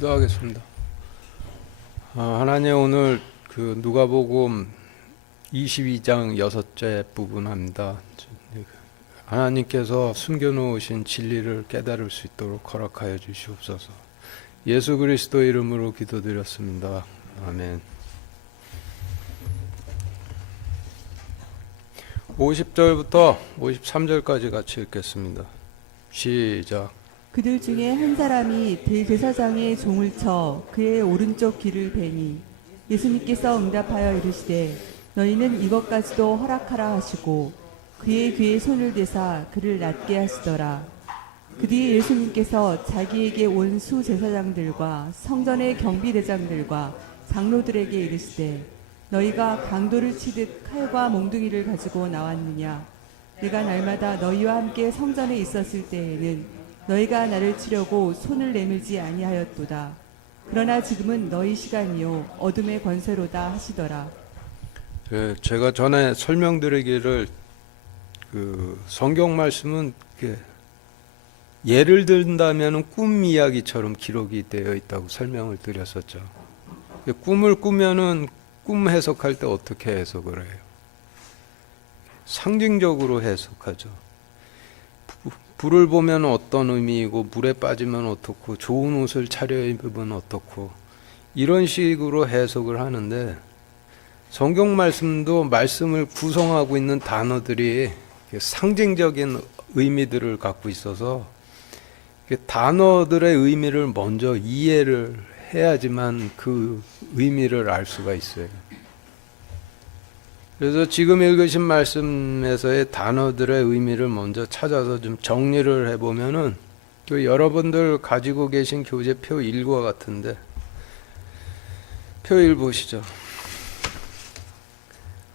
기도하겠습니다. 하나님, 오늘 그 누가복음 22장 6째 부분 합니다. 하나님께서 숨겨놓으신 진리를 깨달을 수 있도록 허락하여 주시옵소서. 예수 그리스도 이름으로 기도드렸습니다. 아멘. 50절부터 53절까지 같이 읽겠습니다. 시작. 그들 중에 한 사람이 대제사장의 종을 쳐 그의 오른쪽 귀를 베니 예수님께서 응답하여 이르시되 너희는 이것까지도 허락하라 하시고 그의 귀에 손을 대사 그를 낫게 하시더라. 그 뒤에 예수님께서 자기에게 온 수제사장들과 성전의 경비대장들과 장로들에게 이르시되 너희가 강도를 치듯 칼과 몽둥이를 가지고 나왔느냐. 내가 날마다 너희와 함께 성전에 있었을 때에는 너희가 나를 치려고 손을 내밀지 아니하였도다. 그러나 지금은 너희 시간이요 어둠의 권세로다 하시더라. 제가 전에 설명드리기를 성경 말씀은 예를 든다면 꿈 이야기처럼 기록이 되어 있다고 설명을 드렸었죠. 꿈을 꾸면은 꿈 해석할 때 어떻게 해석을 해요? 상징적으로 해석하죠. 불을 보면 어떤 의미이고 물에 빠지면 어떻고 좋은 옷을 차려입으면 어떻고 이런 식으로 해석을 하는데, 성경 말씀도 말씀을 구성하고 있는 단어들이 상징적인 의미들을 갖고 있어서 단어들의 의미를 먼저 이해를 해야지만 그 의미를 알 수가 있어요. 그래서 지금 읽으신 말씀에서의 단어들의 의미를 먼저 찾아서 좀 정리를 해보면은 또 여러분들 가지고 계신 교재표 1과 같은데, 표 1 보시죠.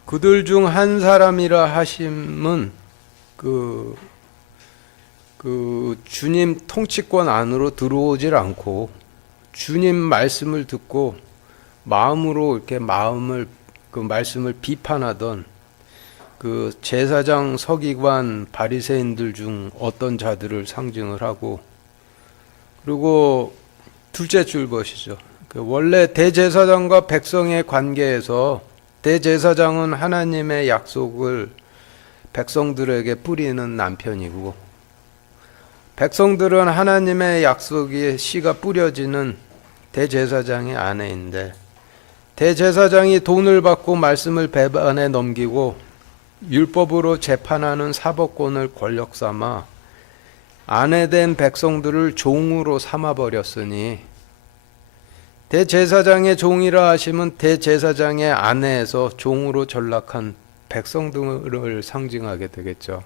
그들 중 한 사람이라 하심은 그 주님 통치권 안으로 들어오질 않고 주님 말씀을 듣고 마음으로 이렇게 그 말씀을 비판하던 그 제사장, 서기관, 바리새인들 중 어떤 자들을 상징을 하고, 그리고 둘째 줄 보시죠. 원래 대제사장과 백성의 관계에서 대제사장은 하나님의 약속을 백성들에게 뿌리는 남편이고, 백성들은 하나님의 약속의 씨가 뿌려지는 대제사장의 아내인데, 대제사장이 돈을 받고 말씀을 배반에 넘기고 율법으로 재판하는 사법권을 권력 삼아 아내된 백성들을 종으로 삼아버렸으니, 대제사장의 종이라 하시면 대제사장의 아내에서 종으로 전락한 백성들을 상징하게 되겠죠.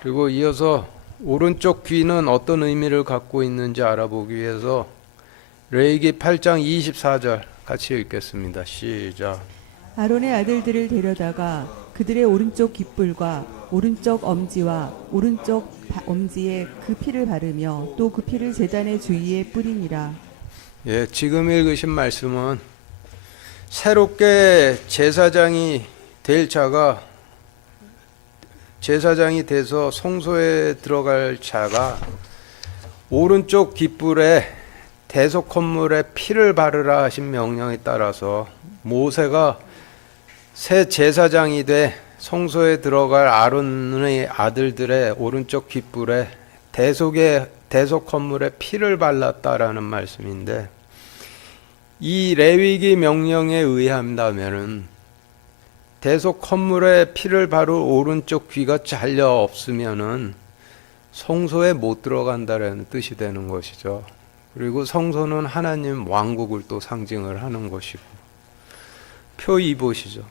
그리고 이어서 오른쪽 귀는 어떤 의미를 갖고 있는지 알아보기 위해서 레위기 8장 24절 같이 읽겠습니다. 시작. 아론의 아들들을 데려다가 그들의 오른쪽 귓불과 오른쪽 엄지와 오른쪽 엄지에 그 피를 바르며 또 그 피를 제단의 주위에 뿌리니라. 예, 지금 읽으신 말씀은 새롭게 제사장이 될 자가, 제사장이 돼서 성소에 들어갈 자가 오른쪽 귓불에 대속 건물에 피를 바르라 하신 명령에 따라서 모세가 새 제사장이 돼 성소에 들어갈 아론의 아들들의 오른쪽 귓불에 대속 건물에 피를 발랐다라는 말씀인데, 이 레위기 명령에 의한다면은 대속 건물에 피를 바를 오른쪽 귀가 잘려 없으면은 성소에 못 들어간다라는 뜻이 되는 것이죠. 그리고 성소는 하나님 왕국을 또 상징을 하는 것이고, 표 2 보시죠.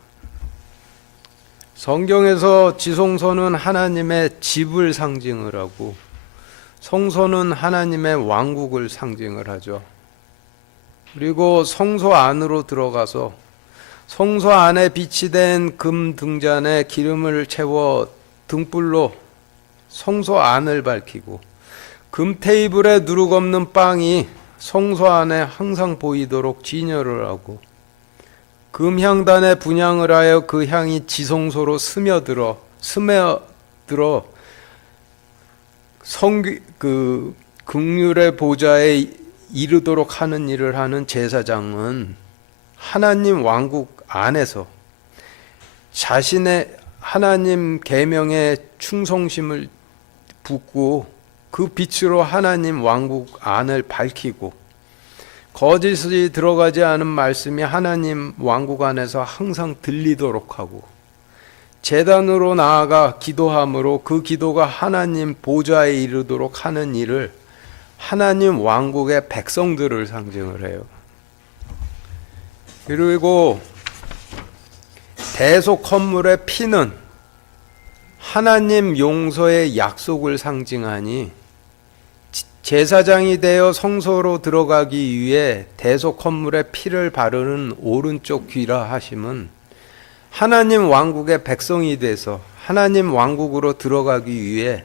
성경에서 지성소는 하나님의 집을 상징을 하고 성소는 하나님의 왕국을 상징을 하죠. 그리고 성소 안으로 들어가서 성소 안에 비치된 금 등잔에 기름을 채워 등불로 성소 안을 밝히고, 금 테이블에 누룩 없는 빵이 성소 안에 항상 보이도록 진열을 하고, 금향단에 분향을 하여 그 향이 지성소로 스며들어 극률의 보좌에 이르도록 하는 일을 하는 제사장은 하나님 왕국 안에서 자신의 하나님 계명에 충성심을 붓고 그 빛으로 하나님 왕국 안을 밝히고 거짓이 들어가지 않은 말씀이 하나님 왕국 안에서 항상 들리도록 하고 제단으로 나아가 기도함으로 그 기도가 하나님 보좌에 이르도록 하는 일을 하나님 왕국의 백성들을 상징을 해요. 그리고 대속 헌물의 피는 하나님 용서의 약속을 상징하니 제사장이 되어 성소로 들어가기 위해 대속 헌물의 피를 바르는 오른쪽 귀라 하심은 하나님 왕국의 백성이 돼서 하나님 왕국으로 들어가기 위해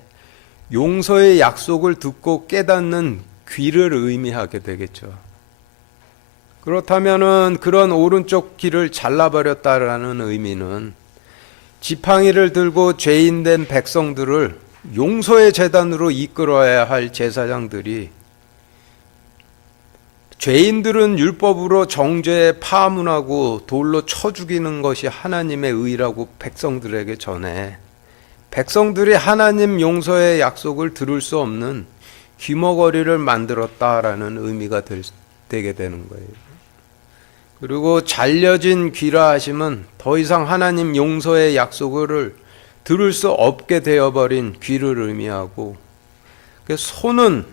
용서의 약속을 듣고 깨닫는 귀를 의미하게 되겠죠. 그렇다면은 그런 오른쪽 귀를 잘라버렸다라는 의미는 지팡이를 들고 죄인된 백성들을 용서의 제단으로 이끌어야 할 제사장들이 죄인들은 율법으로 정죄에 파문하고 돌로 쳐 죽이는 것이 하나님의 의라고 백성들에게 전해 백성들이 하나님 용서의 약속을 들을 수 없는 귀머거리를 만들었다라는 의미가 되게 되는 거예요. 그리고 잘려진 귀라 하심은 더 이상 하나님 용서의 약속을 들을 수 없게 되어버린 귀를 의미하고 손은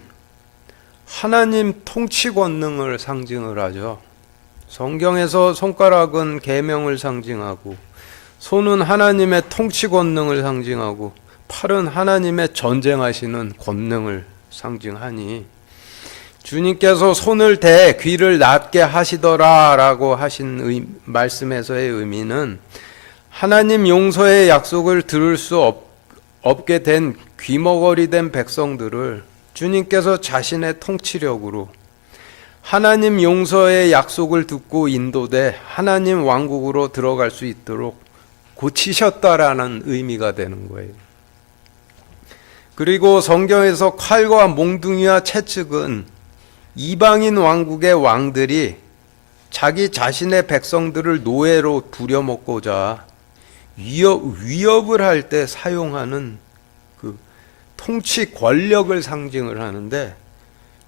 하나님 통치 권능을 상징을 하죠. 성경에서 손가락은 계명을 상징하고 손은 하나님의 통치 권능을 상징하고 팔은 하나님의 전쟁하시는 권능을 상징하니 주님께서 손을 대 귀를 낫게 하시더라라고 하신 말씀에서의 의미는 하나님 용서의 약속을 들을 수 없게 된 귀머거리 된 백성들을 주님께서 자신의 통치력으로 하나님 용서의 약속을 듣고 인도돼 하나님 왕국으로 들어갈 수 있도록 고치셨다라는 의미가 되는 거예요. 그리고 성경에서 칼과 몽둥이와 채찍은 이방인 왕국의 왕들이 자기 자신의 백성들을 노예로 부려먹고자 위협을 할 때 사용하는 그 통치 권력을 상징을 하는데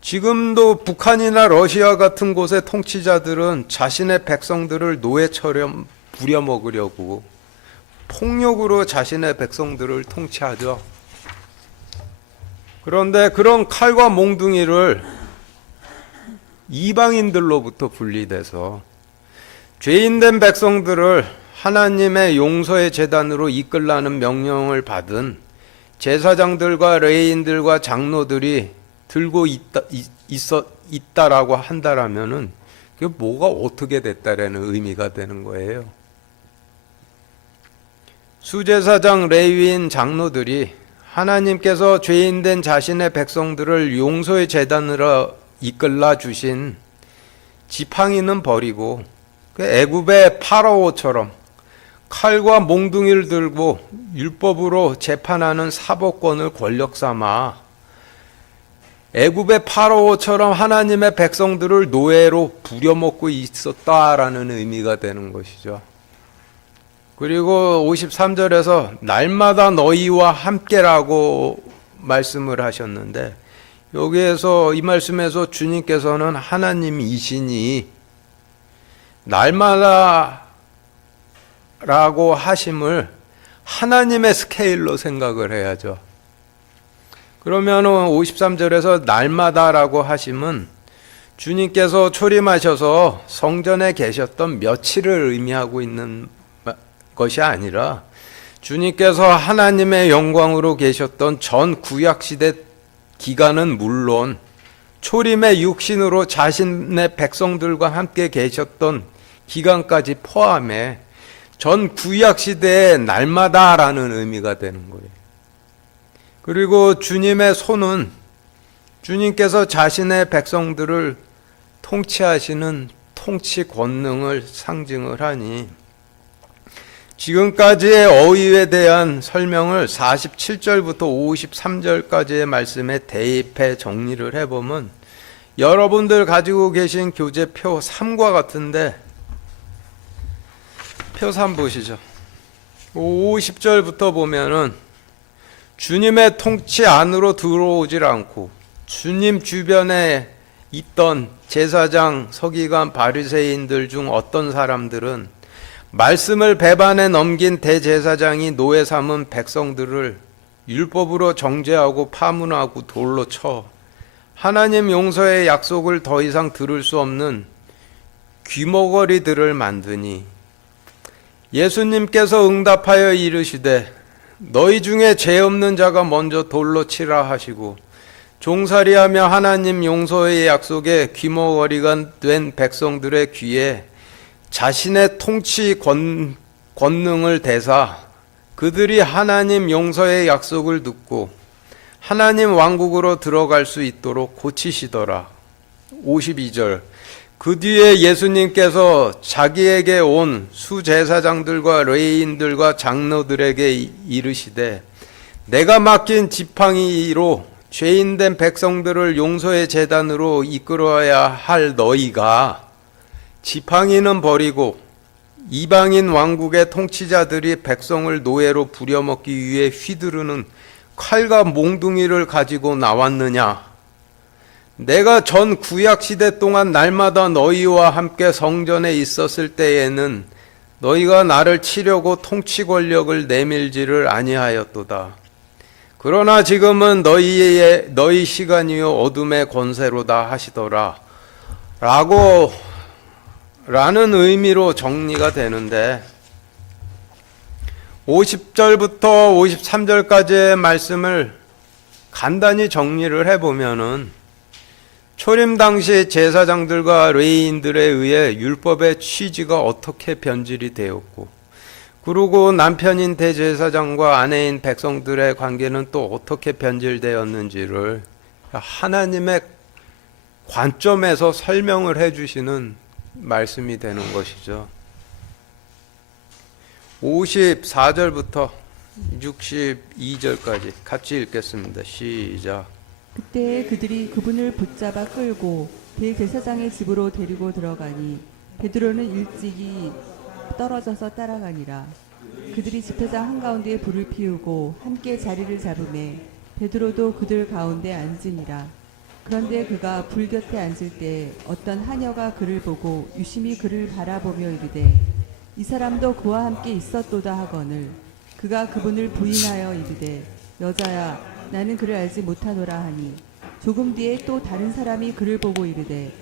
지금도 북한이나 러시아 같은 곳의 통치자들은 자신의 백성들을 노예처럼 부려먹으려고 폭력으로 자신의 백성들을 통치하죠. 그런데 그런 칼과 몽둥이를 이방인들로부터 분리돼서 죄인된 백성들을 하나님의 용서의 제단으로 이끌라는 명령을 받은 제사장들과 레위인들과 장로들이 들고 있다라고 한다라면은 그게 뭐가 어떻게 됐다라는 의미가 되는 거예요. 수제사장, 레위인, 장로들이 하나님께서 죄인된 자신의 백성들을 용서의 제단으로 이끌라 주신 지팡이는 버리고 애굽의 파라오처럼 칼과 몽둥이를 들고 율법으로 재판하는 사법권을 권력 삼아 애굽의 파라오처럼 하나님의 백성들을 노예로 부려먹고 있었다라는 의미가 되는 것이죠. 그리고 53절에서 날마다 너희와 함께라고 말씀을 하셨는데 여기에서 이 말씀에서 주님께서는 하나님이시니 날마다 라고 하심을 하나님의 스케일로 생각을 해야죠. 그러면 53절에서 날마다라고 하심은 주님께서 초림하셔서 성전에 계셨던 며칠을 의미하고 있는 것이 아니라 주님께서 하나님의 영광으로 계셨던 전 구약시대 기간은 물론 초림의 육신으로 자신의 백성들과 함께 계셨던 기간까지 포함해 전 구약시대의 날마다라는 의미가 되는 거예요. 그리고 주님의 손은 주님께서 자신의 백성들을 통치하시는 통치 권능을 상징을 하니 지금까지의 어휘에 대한 설명을 47절부터 53절까지의 말씀에 대입해 정리를 해보면 여러분들 가지고 계신 교재표 3과 같은데 표 3 보시죠. 50절부터 보면은 주님의 통치 안으로 들어오질 않고 주님 주변에 있던 제사장, 서기관, 바리새인들 중 어떤 사람들은 말씀을 배반해 넘긴 대제사장이 노예 삼은 백성들을 율법으로 정죄하고 파문하고 돌로 쳐 하나님 용서의 약속을 더 이상 들을 수 없는 귀머거리들을 만드니 예수님께서 응답하여 이르시되 너희 중에 죄 없는 자가 먼저 돌로 치라 하시고 종살이하며 하나님 용서의 약속에 귀머거리가 된 백성들의 귀에 자신의 통치 권능을 대사 그들이 하나님 용서의 약속을 듣고 하나님 왕국으로 들어갈 수 있도록 고치시더라. 52절 그 뒤에 예수님께서 자기에게 온 수제사장들과 레위인들과 장로들에게 이르시되 내가 맡긴 지팡이로 죄인된 백성들을 용서의 제단으로 이끌어야 할 너희가 지팡이는 버리고 이방인 왕국의 통치자들이 백성을 노예로 부려먹기 위해 휘두르는 칼과 몽둥이를 가지고 나왔느냐? 내가 전 구약 시대 동안 날마다 너희와 함께 성전에 있었을 때에는 너희가 나를 치려고 통치 권력을 내밀지를 아니하였도다. 그러나 지금은 너희 시간이요 어둠의 권세로다 하시더라. 라는 의미로 정리가 되는데 50절부터 53절까지의 말씀을 간단히 정리를 해보면은 초림 당시 제사장들과 레위인들에 의해 율법의 취지가 어떻게 변질이 되었고 그리고 남편인 대제사장과 아내인 백성들의 관계는 또 어떻게 변질되었는지를 하나님의 관점에서 설명을 해주시는 말씀이 되는 것이죠. 54절부터 62절까지 같이 읽겠습니다. 시작. 그때 그들이 그분을 붙잡아 끌고 대제사장의 집으로 데리고 들어가니 베드로는 일찍이 떨어져서 따라가니라. 그들이 집회장 한가운데에 불을 피우고 함께 자리를 잡으매 베드로도 그들 가운데 앉으니라. 그런데 그가 불 곁에 앉을 때 어떤 하녀가 그를 보고 유심히 그를 바라보며 이르되 이 사람도 그와 함께 있었도다 하거늘 그가 그분을 부인하여 이르되 여자야 나는 그를 알지 못하노라 하니 조금 뒤에 또 다른 사람이 그를 보고 이르되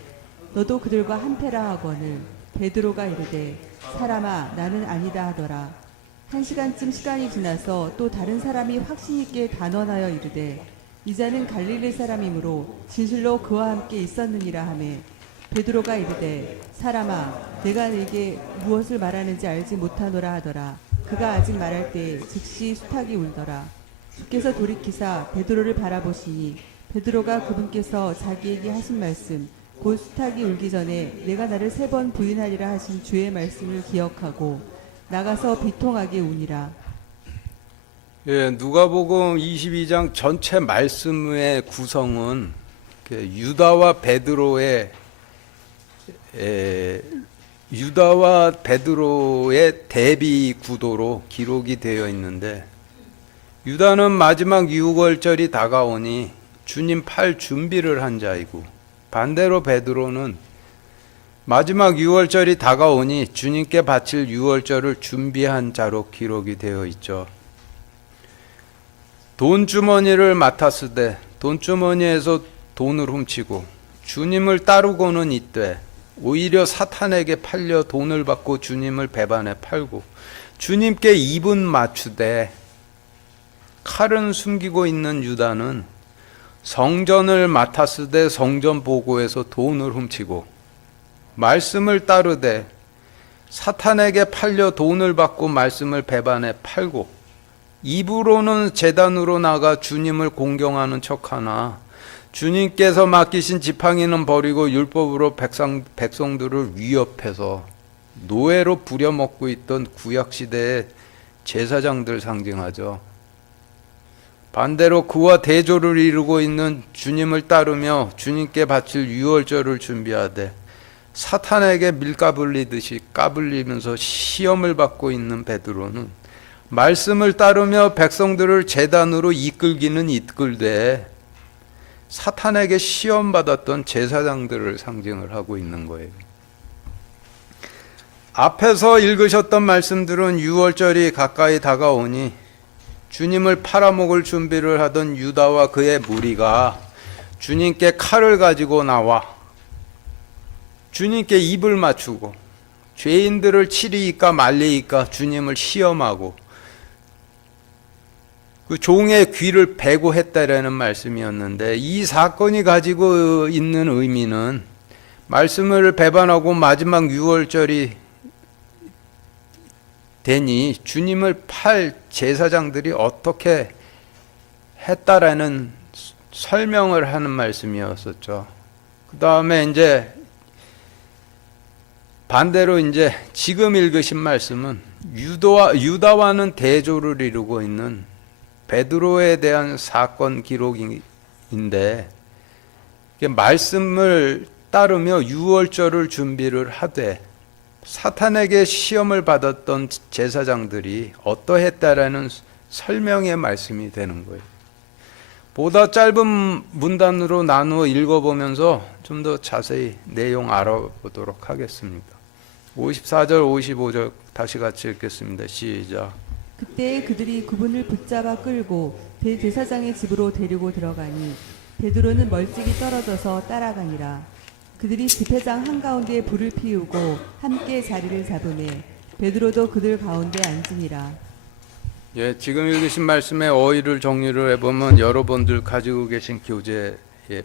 너도 그들과 한패라 하거늘 베드로가 이르되 사람아 나는 아니다 하더라. 1시간쯤 시간이 지나서 또 다른 사람이 확신 있게 단언하여 이르되 이 자는 갈릴리 사람이므로 진실로 그와 함께 있었느니라 하매 베드로가 이르되 사람아 내가 네게 무엇을 말하는지 알지 못하노라 하더라. 그가 아직 말할 때 즉시 수탉이 울더라. 주께서 돌이키사 베드로를 바라보시니 베드로가 그분께서 자기에게 하신 말씀 곧 수탉이 울기 전에 내가 나를 3번 부인하리라 하신 주의 말씀을 기억하고 나가서 비통하게 우니라. 예, 누가복음 22장 전체 말씀의 구성은 유다와 베드로의 대비 구도로 기록이 되어 있는데 유다는 마지막 유월절이 다가오니 주님 팔 준비를 한 자이고 반대로 베드로는 마지막 유월절이 다가오니 주님께 바칠 유월절을 준비한 자로 기록이 되어 있죠. 돈주머니를 맡았으되 돈주머니에서 돈을 훔치고 주님을 따르고는 있되 오히려 사탄에게 팔려 돈을 받고 주님을 배반해 팔고 주님께 입은 맞추되 칼은 숨기고 있는 유다는 성전을 맡았으되 성전 보고에서 돈을 훔치고 말씀을 따르되 사탄에게 팔려 돈을 받고 말씀을 배반해 팔고 입으로는 제단으로 나가 주님을 공경하는 척하나 주님께서 맡기신 지팡이는 버리고 율법으로 백성들을 위협해서 노예로 부려먹고 있던 구약시대의 제사장들 상징하죠. 반대로 그와 대조를 이루고 있는 주님을 따르며 주님께 바칠 유월절을 준비하되 사탄에게 밀가불리듯이 까불리면서 시험을 받고 있는 베드로는 말씀을 따르며 백성들을 제단으로 이끌기는 이끌되 사탄에게 시험받았던 제사장들을 상징을 하고 있는 거예요. 앞에서 읽으셨던 말씀들은 유월절이 가까이 다가오니 주님을 팔아먹을 준비를 하던 유다와 그의 무리가 주님께 칼을 가지고 나와 주님께 입을 맞추고 죄인들을 치리이까 말리이까 주님을 시험하고 그 종의 귀를 베고 했다라는 말씀이었는데, 이 사건이 가지고 있는 의미는 말씀을 배반하고 마지막 유월절이 되니 주님을 팔 제사장들이 어떻게 했다라는 설명을 하는 말씀이었었죠. 그 다음에 이제 반대로 이제 지금 읽으신 말씀은 유다와는 대조를 이루고 있는 베드로에 대한 사건 기록인데, 말씀을 따르며 유월절을 준비를 하되 사탄에게 시험을 받았던 제사장들이 어떠했다라는 설명의 말씀이 되는 거예요. 보다 짧은 문단으로 나누어 읽어보면서 좀 더 자세히 내용 알아보도록 하겠습니다. 54절 55절 다시 같이 읽겠습니다. 시작. 그때 그들이 그분을 붙잡아 끌고 대제사장의 집으로 데리고 들어가니 베드로는 멀찍이 떨어져서 따라가니라. 그들이 집회장 한가운데에 불을 피우고 함께 자리를 잡으매 베드로도 그들 가운데 앉으니라. 예, 지금 읽으신 말씀의 어휘를 정리를 해보면 여러분들 가지고 계신 교재의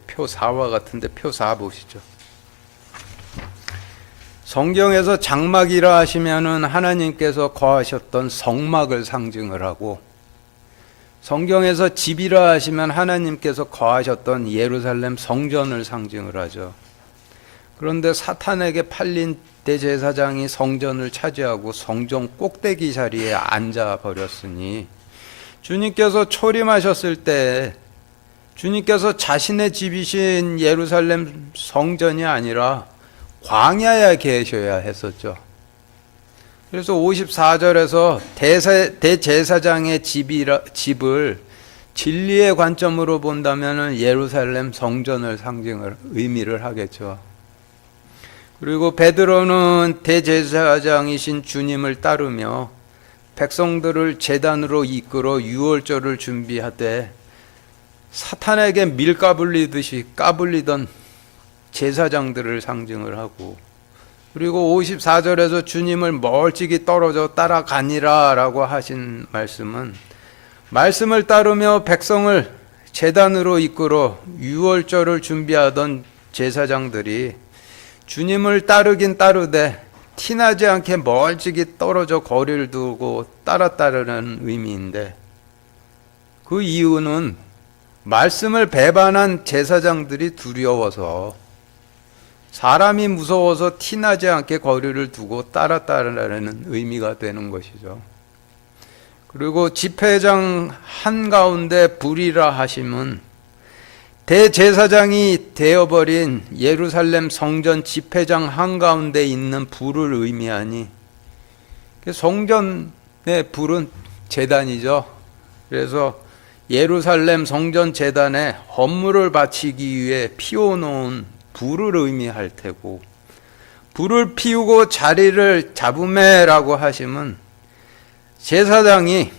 표 4와 같은데 표 4 보시죠. 성경에서 장막이라 하시면은 하나님께서 거하셨던 성막을 상징을 하고, 성경에서 집이라 하시면 하나님께서 거하셨던 예루살렘 성전을 상징을 하죠. 그런데 사탄에게 팔린 대제사장이 성전을 차지하고 성전 꼭대기 자리에 앉아 버렸으니 주님께서 초림하셨을 때 주님께서 자신의 집이신 예루살렘 성전이 아니라 광야에 계셔야 했었죠. 그래서 54절에서 대제사장의 집을 진리의 관점으로 본다면 예루살렘 성전을 상징을 의미를 하겠죠. 그리고 베드로는 대제사장이신 주님을 따르며 백성들을 제단으로 이끌어 유월절을 준비하되 사탄에게 밀가불리듯이 까불리던 제사장들을 상징을 하고, 그리고 54절에서 주님을 멀찍이 떨어져 따라가니라 라고 하신 말씀은 말씀을 따르며 백성을 제단으로 이끌어 유월절을 준비하던 제사장들이 주님을 따르긴 따르되 티나지 않게 멀찍이 떨어져 거리를 두고 따랐다는 의미인데, 그 이유는 말씀을 배반한 제사장들이 두려워서, 사람이 무서워서 티나지 않게 거리를 두고 따랐다는 의미가 되는 것이죠. 그리고 집회장 한가운데 불이라 하심은 대제사장이 되어버린 예루살렘 성전 집회장 한가운데 있는 불을 의미하니, 성전의 불은 제단이죠. 그래서 예루살렘 성전 제단에 헌물을 바치기 위해 피워놓은 불을 의미할 테고, 불을 피우고 자리를 잡으매라고 하시면 제사장이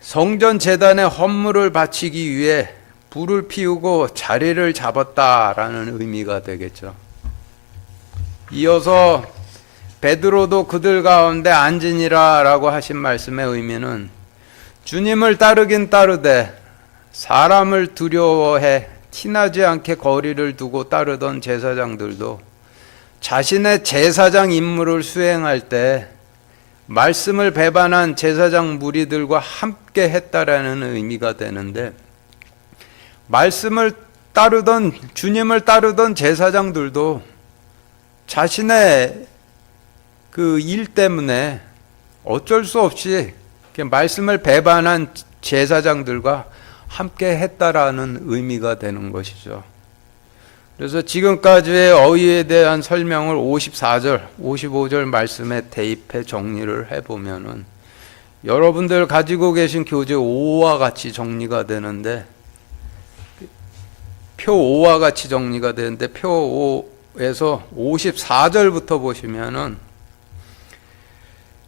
성전 제단에 헌물을 바치기 위해 불을 피우고 자리를 잡았다라는 의미가 되겠죠. 이어서 베드로도 그들 가운데 앉으니라 라고 하신 말씀의 의미는 주님을 따르긴 따르되 사람을 두려워해 티나지 않게 거리를 두고 따르던 제사장들도 자신의 제사장 임무를 수행할 때 말씀을 배반한 제사장 무리들과 함께 했다라는 의미가 되는데, 말씀을 따르던 주님을 따르던 제사장들도 자신의 그 일 때문에 어쩔 수 없이 말씀을 배반한 제사장들과 함께 했다라는 의미가 되는 것이죠. 그래서 지금까지의 어휘에 대한 설명을 54절, 55절 말씀에 대입해 정리를 해보면은 여러분들 가지고 계신 교재 5와 같이 정리가 되는데, 표 5와 같이 정리가 되는데, 표 5에서 54절부터 보시면은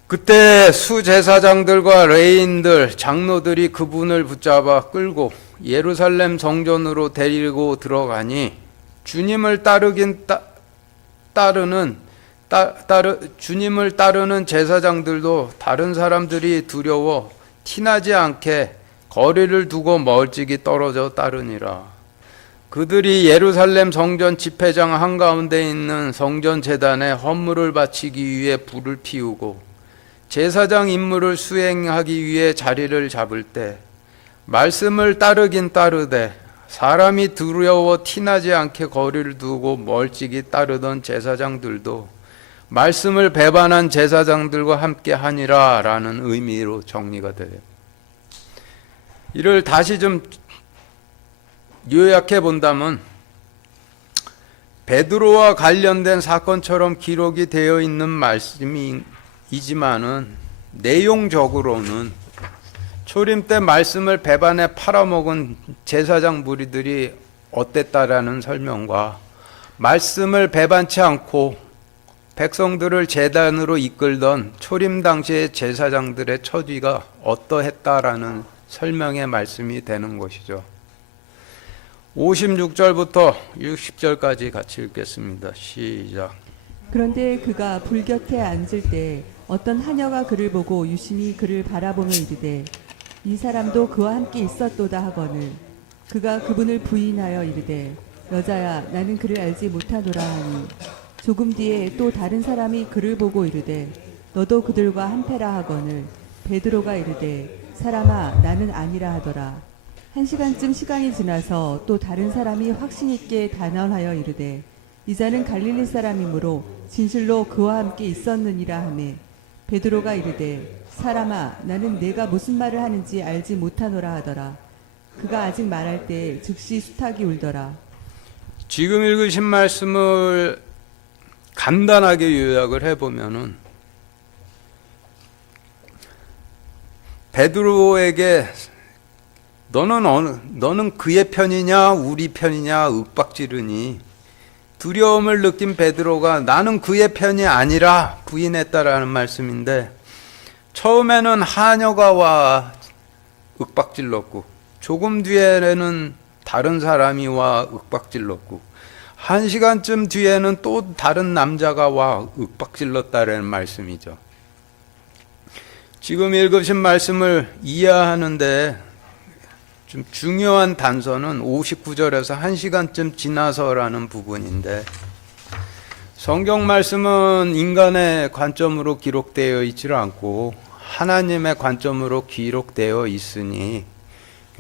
그때 수제사장들과 레위인들, 장로들이 그분을 붙잡아 끌고 예루살렘 성전으로 데리고 들어가니 주님을 주님을 따르는 제사장들도 다른 사람들이 두려워 티나지 않게 거리를 두고 멀찍이 떨어져 따르니라. 그들이 예루살렘 성전 집회장 한가운데 있는 성전 제단에 헌물을 바치기 위해 불을 피우고 제사장 임무를 수행하기 위해 자리를 잡을 때 말씀을 따르긴 따르되 사람이 두려워 티나지 않게 거리를 두고 멀찍이 따르던 제사장들도 말씀을 배반한 제사장들과 함께 하니라 라는 의미로 정리가 돼요. 이를 다시 좀 요약해 본다면 베드로와 관련된 사건처럼 기록이 되어 있는 말씀이지만은 내용적으로는 초림 때 말씀을 배반해 팔아먹은 제사장 무리들이 어땠다라는 설명과 말씀을 배반치 않고 백성들을 제단으로 이끌던 초림 당시의 제사장들의 처지가 어떠했다라는 설명의 말씀이 되는 것이죠. 56절부터 60절까지 같이 읽겠습니다. 시작. 그런데 그가 불 곁에 앉을 때 어떤 하녀가 그를 보고 유심히 그를 바라보며 이르되 이 사람도 그와 함께 있었도다 하거늘 그가 그분을 부인하여 이르되 여자야 나는 그를 알지 못하노라 하니 조금 뒤에 또 다른 사람이 그를 보고 이르되 너도 그들과 한패라 하거늘 베드로가 이르되 사람아 나는 아니라 하더라. 1시간쯤 시간이 지나서 또 다른 사람이 확신 있게 단언하여 이르되 이 자는 갈릴리 사람이므로 진실로 그와 함께 있었느니라 하매 베드로가 이르되 사람아 나는 내가 무슨 말을 하는지 알지 못하노라 하더라. 그가 아직 말할 때 즉시 수탉이 울더라. 지금 읽으신 말씀을 간단하게 요약을 해보면은 베드로에게 너는 그의 편이냐 우리 편이냐 윽박지르니 두려움을 느낀 베드로가 나는 그의 편이 아니라 부인했다라는 말씀인데, 처음에는 하녀가 와 윽박질렀고 조금 뒤에는 다른 사람이 와 윽박질렀고 1시간쯤 뒤에는 또 다른 남자가 와 윽박질렀다라는 말씀이죠. 지금 읽으신 말씀을 이해하는데 좀 중요한 단서는 59절에서 1시간쯤 지나서라는 부분인데, 성경 말씀은 인간의 관점으로 기록되어 있지를 않고 하나님의 관점으로 기록되어 있으니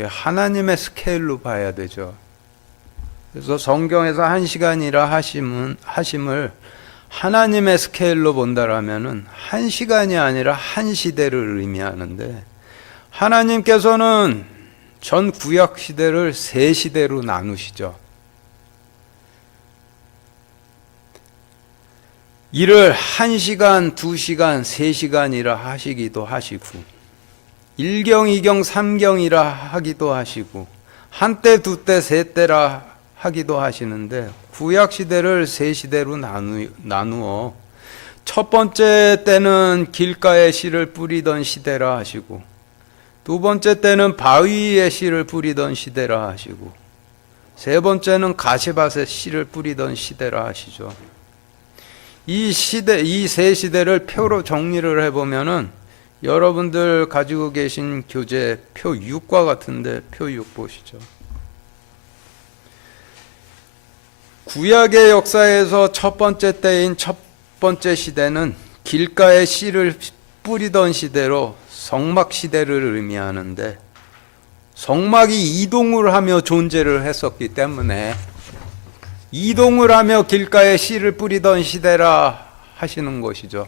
하나님의 스케일로 봐야 되죠. 그래서 성경에서 1시간이라 하심을 하나님의 스케일로 본다라면은 1시간이 아니라 한 시대를 의미하는데, 하나님께서는 전 구약 시대를 세 시대로 나누시죠. 이를 1시간, 2시간, 3시간이라 하시기도 하시고 1경, 2경, 3경이라 하기도 하시고 한때, 두때, 세때라 하기도 하시는데 구약 시대를 세 시대로 나누어 첫 번째 때는 길가에 씨를 뿌리던 시대라 하시고 두 번째 때는 바위에 씨를 뿌리던 시대라 하시고 세 번째는 가시밭에 씨를 뿌리던 시대라 하시죠. 이 세 시대를 표로 정리를 해보면은 여러분들 가지고 계신 교재 표 6과 같은데 표 6 보시죠. 구약의 역사에서 첫 번째 때인 첫 번째 시대는 길가에 씨를 뿌리던 시대로 성막 시대를 의미하는데, 성막이 이동을 하며 존재를 했었기 때문에 이동을 하며 길가에 씨를 뿌리던 시대라 하시는 것이죠.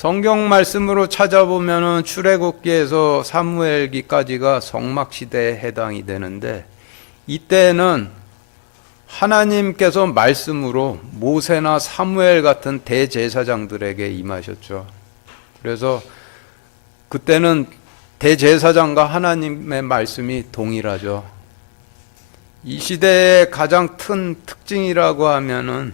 성경 말씀으로 찾아보면은 출애굽기에서 사무엘기까지가 성막 시대에 해당이 되는데, 이때는 하나님께서 말씀으로 모세나 사무엘 같은 대제사장들에게 임하셨죠. 그래서 그때는 대제사장과 하나님의 말씀이 동일하죠. 이 시대의 가장 큰 특징이라고 하면은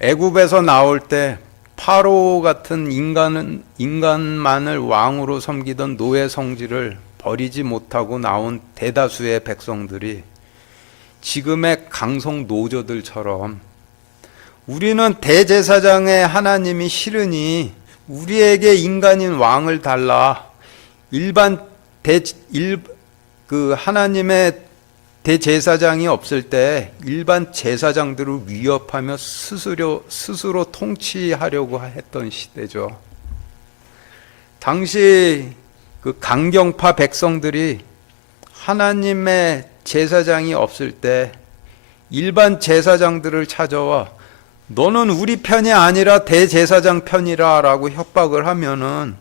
애굽에서 나올 때 파로 같은 인간만을 왕으로 섬기던 노예 성질을 버리지 못하고 나온 대다수의 백성들이 지금의 강성 노조들처럼 우리는 대제사장의 하나님이 싫으니 우리에게 인간인 왕을 달라, 하나님의 대제사장이 없을 때 일반 제사장들을 위협하며 스스로 통치하려고 했던 시대죠. 당시 그 강경파 백성들이 하나님의 제사장이 없을 때 일반 제사장들을 찾아와 너는 우리 편이 아니라 대제사장 편이라 라고 협박을 하면은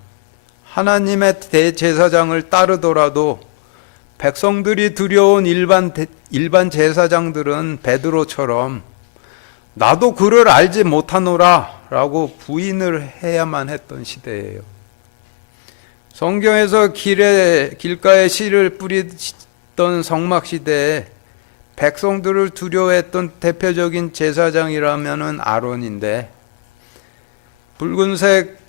하나님의 대제사장을 따르더라도 백성들이 두려운 일반 제사장들은 베드로처럼 나도 그를 알지 못하노라 라고 부인을 해야만 했던 시대예요. 성경에서 길가에 씨를 뿌리던 성막 시대에 백성들을 두려워했던 대표적인 제사장이라면은 아론인데, 붉은색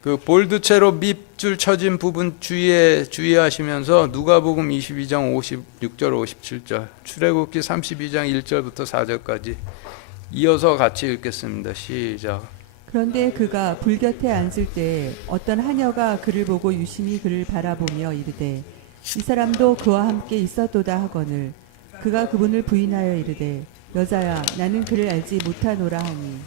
그 볼드체로 밑줄 쳐진 부분 주의하시면서 누가복음 22장 56절 57절, 출애굽기 32장 1절부터 4절까지 이어서 같이 읽겠습니다. 시작. 그런데 그가 불 곁에 앉을 때 어떤 하녀가 그를 보고 유심히 그를 바라보며 이르되 이 사람도 그와 함께 있었도다 하거늘 그가 그분을 부인하여 이르되 여자야 나는 그를 알지 못하노라 하니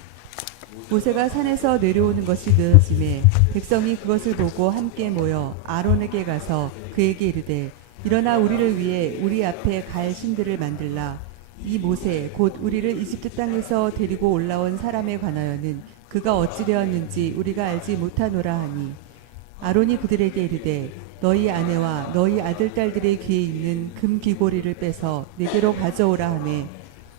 모세가 산에서 내려오는 것이 늦어짐에 백성이 그것을 보고 함께 모여 아론에게 가서 그에게 이르되 일어나 우리를 위해 우리 앞에 갈 신들을 만들라. 이 모세 곧 우리를 이집트 땅에서 데리고 올라온 사람에 관하여는 그가 어찌 되었는지 우리가 알지 못하노라 하니 아론이 그들에게 이르되 너희 아내와 너희 아들 딸들의 귀에 있는 금 귀고리를 빼서 내게로 가져오라 하매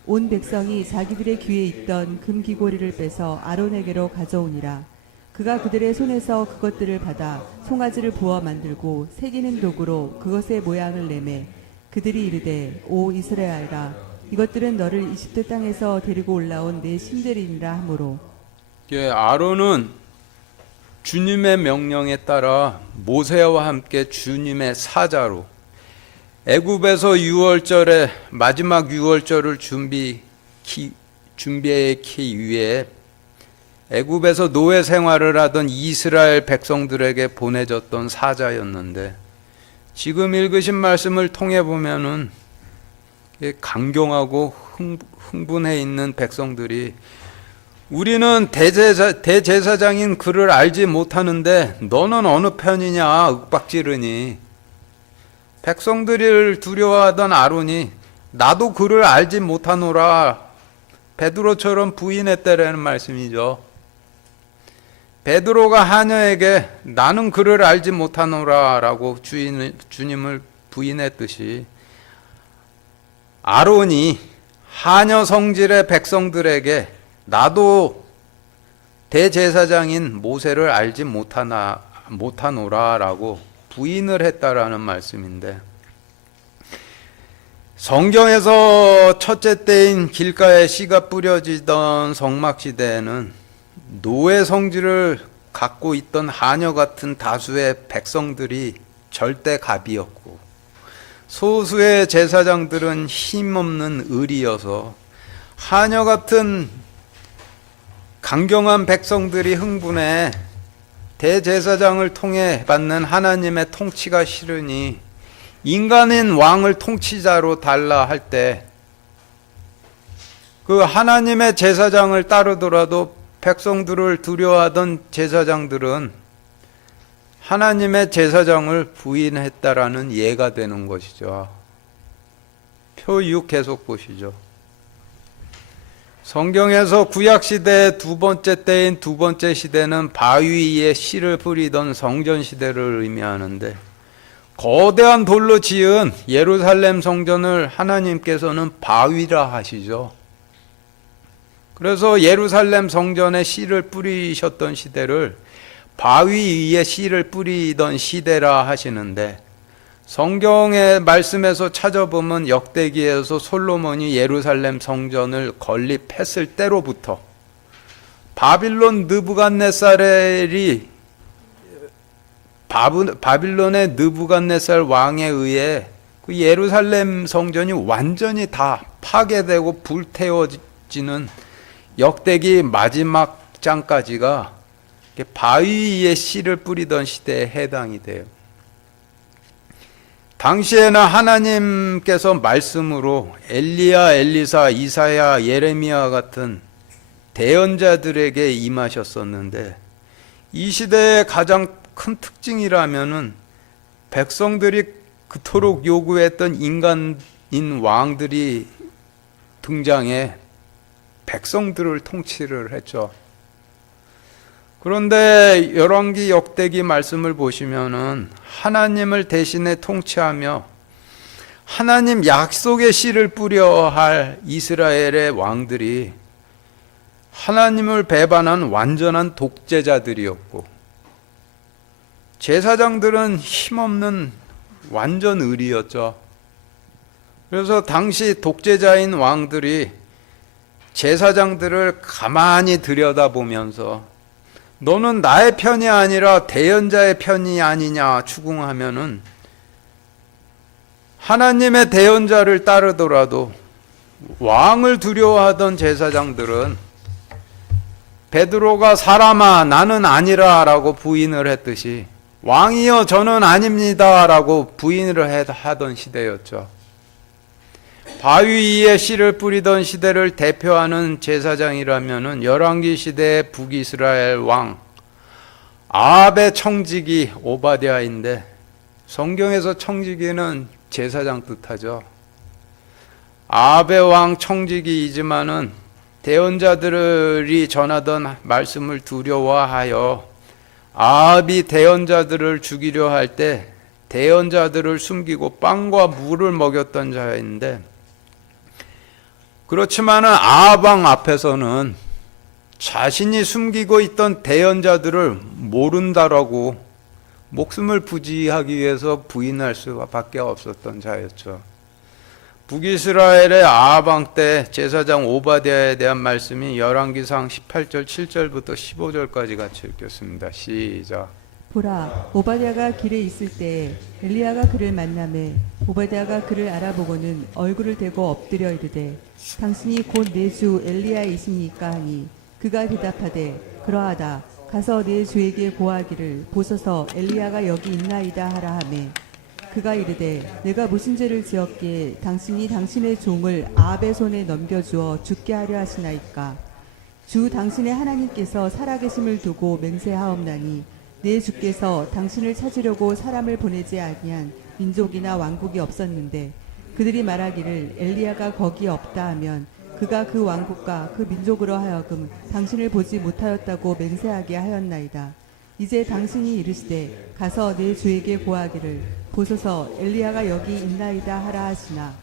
온 백성이 자기들의 귀에 있던 금 귀고리를 빼서 아론에게로 가져오니라. 그가 그들의 손에서 그것들을 받아 송아지를 부어 만들고 새기는 도구로 그것의 모양을 내매 그들이 이르되 오 이스라엘아 이것들은 너를 이집트 땅에서 데리고 올라온 내 신들이니라 하므로. 아론은 주님의 명령에 따라 모세와 함께 주님의 사자로 애굽에서 유월절에 마지막 유월절을 준비하기 위해 애굽에서 노예 생활을 하던 이스라엘 백성들에게 보내졌던 사자였는데, 지금 읽으신 말씀을 통해 보면은 강경하고 흥분해 있는 백성들이 우리는 대제사장인 그를 알지 못하는데 너는 어느 편이냐 윽박지르니, 백성들을 두려워하던 아론이 나도 그를 알지 못하노라 베드로처럼 부인했다라는 말씀이죠. 베드로가 하녀에게 나는 그를 알지 못하노라 라고 주님을 부인했듯이 아론이 하녀 성질의 백성들에게 나도 대제사장인 모세를 알지 못하노라 라고 부인을 했다라는 말씀인데, 성경에서 첫째 때인 길가에 씨가 뿌려지던 성막 시대에는 노예 성질을 갖고 있던 하녀 같은 다수의 백성들이 절대 갑이었고, 소수의 제사장들은 힘없는 을이어서 하녀 같은 강경한 백성들이 흥분해 대제사장을 통해 받는 하나님의 통치가 싫으니 인간인 왕을 통치자로 달라 할 때 그 하나님의 제사장을 따르더라도 백성들을 두려워하던 제사장들은 하나님의 제사장을 부인했다라는 예가 되는 것이죠. 표 6 계속 보시죠. 성경에서 구약 시대의 두 번째 때인 두 번째 시대는 바위 위에 씨를 뿌리던 성전 시대를 의미하는데, 거대한 돌로 지은 예루살렘 성전을 하나님께서는 바위라 하시죠. 그래서 예루살렘 성전에 씨를 뿌리셨던 시대를 바위 위에 씨를 뿌리던 시대라 하시는데, 성경의 말씀에서 찾아보면 역대기에서 솔로몬이 예루살렘 성전을 건립했을 때로부터 바빌론의 느부갓네살 왕에 의해 그 예루살렘 성전이 완전히 다 파괴되고 불태워지는 역대기 마지막 장까지가 바위 위에 씨를 뿌리던 시대에 해당이 돼요. 당시에는 하나님께서 말씀으로 엘리야, 엘리사, 이사야, 예레미야 같은 대언자들에게 임하셨었는데, 이 시대의 가장 큰 특징이라면은 백성들이 그토록 요구했던 인간인 왕들이 등장해 백성들을 통치를 했죠. 그런데 열왕기 역대기 말씀을 보시면은 하나님을 대신에 통치하며 하나님 약속의 씨를 뿌려 할 이스라엘의 왕들이 하나님을 배반한 완전한 독재자들이었고, 제사장들은 힘없는 완전 의리였죠. 그래서 당시 독재자인 왕들이 제사장들을 가만히 들여다보면서 너는 나의 편이 아니라 대언자의 편이 아니냐 추궁하면은, 하나님의 대언자를 따르더라도 왕을 두려워하던 제사장들은 베드로가 사람아 나는 아니라 라고 부인을 했듯이 왕이여 저는 아닙니다 라고 부인을 하던 시대였죠. 바위 위에 씨를 뿌리던 시대를 대표하는 제사장이라면은 열왕기 시대의 북이스라엘 왕 아합의 청지기 오바댜인데, 성경에서 청지기는 제사장 뜻하죠. 아합의 왕 청지기이지만은 대언자들이 전하던 말씀을 두려워하여 아합이 대언자들을 죽이려 할 때 대언자들을 숨기고 빵과 물을 먹였던 자인데, 그렇지만은 아합 왕 앞에서는 자신이 숨기고 있던 대언자들을 모른다라고 목숨을 부지하기 위해서 부인할 수밖에 없었던 자였죠. 북이스라엘의 아합 왕 때 제사장 오바댜에 대한 말씀이 열왕기상 18절 7절부터 15절까지 같이 읽겠습니다. 시작. 보라, 오바댜가 길에 있을 때에 엘리야가 그를 만나매 오바댜가 그를 알아보고는 얼굴을 대고 엎드려 이르되 당신이 곧 내 주 엘리야이십니까 하니, 그가 대답하되 그러하다. 가서 내 주에게 고하기를 보소서 엘리야가 여기 있나이다 하라 하매, 그가 이르되 내가 무슨 죄를 지었기에 당신이 당신의 종을 아합의 손에 넘겨주어 죽게 하려 하시나이까. 주 당신의 하나님께서 살아계심을 두고 맹세하옵나니 내 주께서 당신을 찾으려고 사람을 보내지 아니한 민족이나 왕국이 없었는데, 그들이 말하기를 엘리야가 거기 없다 하면 그가 그 왕국과 그 민족으로 하여금 당신을 보지 못하였다고 맹세하게 하였나이다. 이제 당신이 이르시되 가서 내 주에게 고하기를 보소서 엘리야가 여기 있나이다 하라 하시나,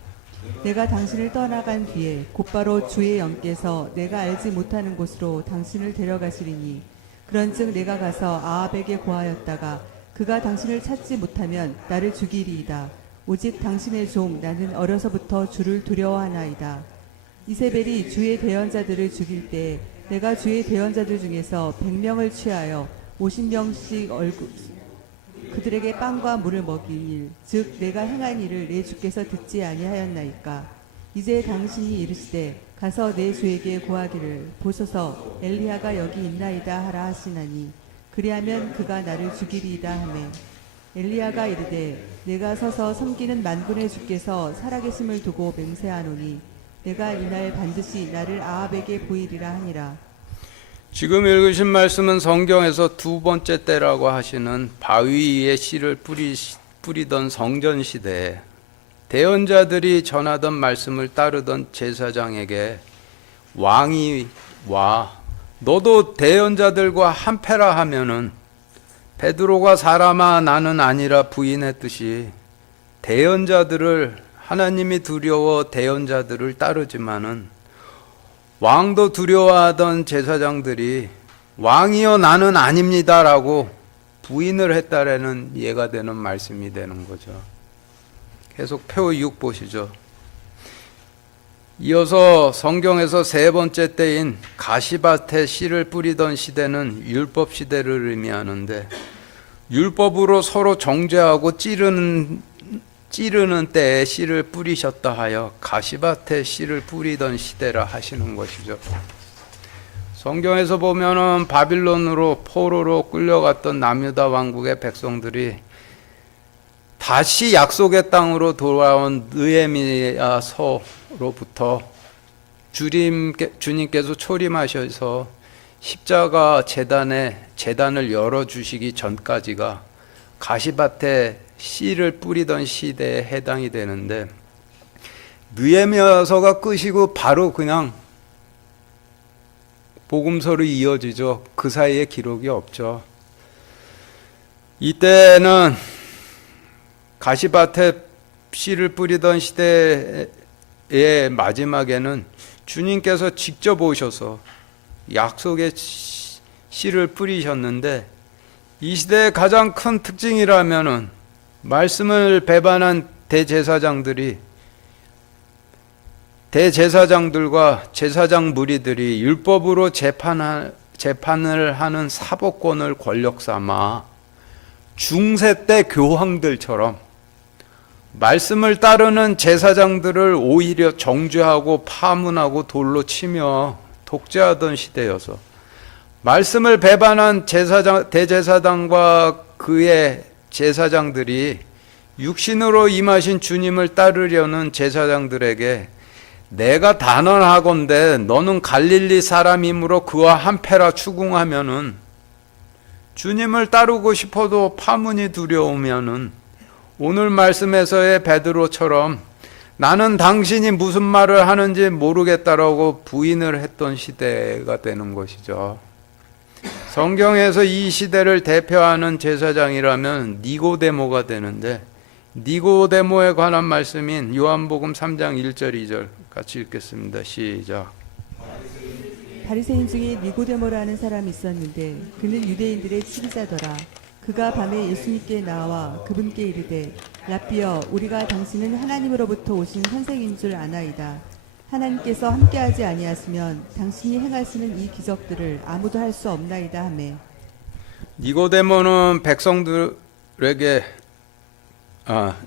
내가 당신을 떠나간 뒤에 곧바로 주의 영께서 내가 알지 못하는 곳으로 당신을 데려가시리니, 그런즉 내가 가서 아합에게 고하였다가 그가 당신을 찾지 못하면 나를 죽이리이다. 오직 당신의 종 나는 어려서부터 주를 두려워하나이다. 이세벨이 주의 대언자들을 죽일 때 내가 주의 대언자들 중에서 100명을 취하여 50명씩 그들에게 빵과 물을 먹인 일, 즉 내가 행한 일을 내 주께서 듣지 아니하였나이까. 이제 당신이 이르시되 가서 내 주에게 고하기를 보소서 엘리야가 여기 있나이다 하라 하시나니, 그리하면 그가 나를 죽이리이다 하매, 엘리야가 이르되 내가 서서 섬기는 만군의 주께서 살아계심을 두고 맹세하노니 내가 이날 반드시 나를 아합에게 보이리라 하니라. 지금 읽으신 말씀은 성경에서 두 번째 때라고 하시는 바위 위에 씨를 뿌리던 성전 시대에 대언자들이 전하던 말씀을 따르던 제사장에게 왕이 와 너도 대언자들과 한패라 하면은 베드로가 사람아 나는 아니라 부인했듯이 대언자들을 하나님이 두려워 대언자들을 따르지만은 왕도 두려워하던 제사장들이 왕이여 나는 아닙니다라고 부인을 했다라는 예가 되는 말씀이 되는 거죠. 계속 표 6 보시죠. 이어서 성경에서 세 번째 때인 가시밭에 씨를 뿌리던 시대는 율법 시대를 의미하는데 율법으로 서로 정죄하고 찌르는 때에 씨를 뿌리셨다 하여 가시밭에 씨를 뿌리던 시대라 하시는 것이죠. 성경에서 보면은 바빌론으로 포로로 끌려갔던 남유다 왕국의 백성들이 다시 약속의 땅으로 돌아온 느헤미야서로부터 주님께서 초림하셔서 십자가 제단을 열어주시기 전까지가 가시밭에 씨를 뿌리던 시대에 해당이 되는데 느헤미야서가 끝이고 바로 그냥 복음서로 이어지죠. 그 사이에 기록이 없죠. 이때는 가시밭에 씨를 뿌리던 시대의 마지막에는 주님께서 직접 오셔서 약속의 씨를 뿌리셨는데 이 시대의 가장 큰 특징이라면은 말씀을 배반한 대제사장들과 제사장 무리들이 율법으로 재판을 하는 사법권을 권력 삼아 중세 때 교황들처럼 말씀을 따르는 제사장들을 오히려 정죄하고 파문하고 돌로 치며 독재하던 시대여서 말씀을 배반한 대제사장과 그의 제사장들이 육신으로 임하신 주님을 따르려는 제사장들에게 내가 단언하건대 너는 갈릴리 사람이므로 그와 한패라 추궁하면은 주님을 따르고 싶어도 파문이 두려우면은 오늘 말씀에서의 베드로처럼 나는 당신이 무슨 말을 하는지 모르겠다라고 부인을 했던 시대가 되는 것이죠. 성경에서 이 시대를 대표하는 제사장이라면 니고데모가 되는데 니고데모에 관한 말씀인 요한복음 3장 1절 2절 같이 읽겠습니다. 시작. 바리새인 중에 니고데모라는 사람이 있었는데 그는 유대인들의 치리자더라. 그가 밤에 예수님께 나와 그분께 이르되 랍비여 우리가 당신은 하나님으로부터 오신 선생인 줄 아나이다. 하나님께서 함께하지 아니하시면 당신이 행하시는 이 기적들을 아무도 할 수 없나이다 하매 니고데모는 백성들에게